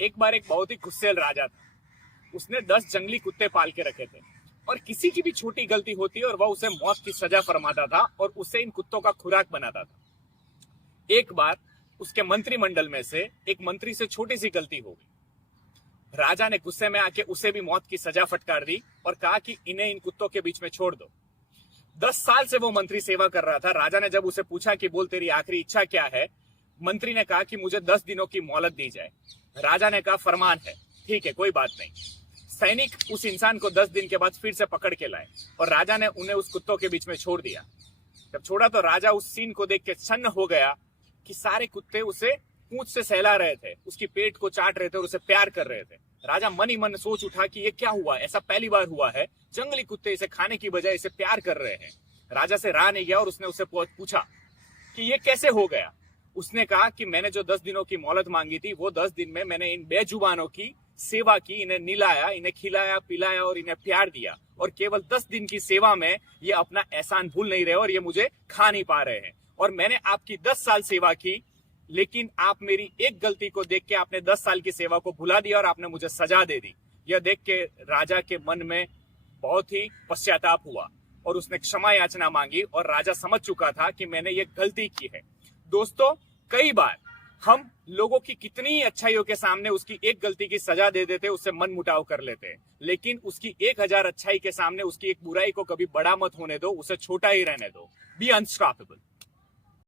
एक बार एक बहुत ही गुस्सैल राजा था। उसने 10 जंगली कुत्ते पाल के रखे थे और किसी की भी छोटी गलती होती और वह उसे मौत की सजा फरमाता था और उसे इन कुत्तों का खुराक बनाता था। एक बार उसके मंत्रिमंडल में से एक मंत्री से छोटी सी गलती हो गई। राजा ने गुस्से में आके उसे भी मौत की सजा फटकार दी और कहा कि इन्हें इन कुत्तों के बीच में छोड़ दो। 10 साल से वो मंत्री सेवा कर रहा था। राजा ने जब उसे पूछा कि बोल तेरी आखिरी इच्छा क्या है, मंत्री ने कहा कि मुझे 10 दिनों की मोहलत दी जाए। राजा ने कहा फरमान है, ठीक है कोई बात नहीं। सैनिक उस इंसान को 10 दिन के बाद फिर से पकड़ के लाए और राजा ने उन्हें उस कुत्तों के बीच में छोड़ दिया। जब छोड़ा तो राजा उस सीन को देख के छन्न हो गया कि सारे कुत्ते उसे पूंछ से सहला रहे थे, उसकी पेट को चाट रहे थे और उसे प्यार कर रहे थे। राजा मन ही मन सोच उठा कि ये क्या हुआ, ऐसा पहली बार हुआ है, जंगली कुत्ते इसे खाने की बजाय इसे प्यार कर रहे हैं। राजा से रहा नहीं गया और उसने उसे पूछा कि ये कैसे हो गया। उसने कहा कि मैंने जो 10 दिनों की मोहलत मांगी थी वो 10 दिन में मैंने इन बेजुबानों की सेवा की, इन्हें निलाया, इन्हें खिलाया पिलाया और इन्हें प्यार दिया और केवल 10 दिन की सेवा में ये अपना एहसान भूल नहीं रहे और ये मुझे खा नहीं पा रहे हैं। और मैंने आपकी 10 साल सेवा की, लेकिन आप मेरी एक गलती को देख के आपने 10 साल की सेवा को भुला दिया और आपने मुझे सजा दे दी। यह देख के राजा के मन में बहुत ही पश्चाताप हुआ और उसने क्षमा याचना मांगी और राजा समझ चुका था कि मैंने ये गलती की है। दोस्तों, कई बार हम लोगों की कितनी अच्छाइयों के सामने उसकी एक गलती की सजा दे देते, उससे मन मुटाव कर लेते हैं, लेकिन उसकी 1000 अच्छाई के सामने उसकी एक बुराई को कभी बड़ा मत होने दो, उसे छोटा ही रहने दो। Be unstoppable.